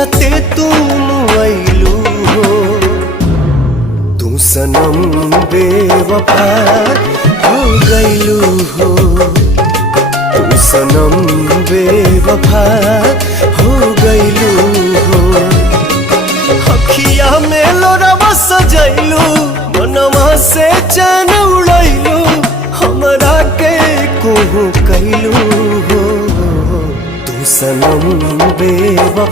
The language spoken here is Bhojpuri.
जियते तुम आइलू हो तू सनम बेवफा हो गइलू हो तू सनम बेवफा हो गइलू हो अखिया में लोरवा सजैलू मनवा से चैन उड़ैलू हमरा के कहू कैलू हो तू सनम बेवफा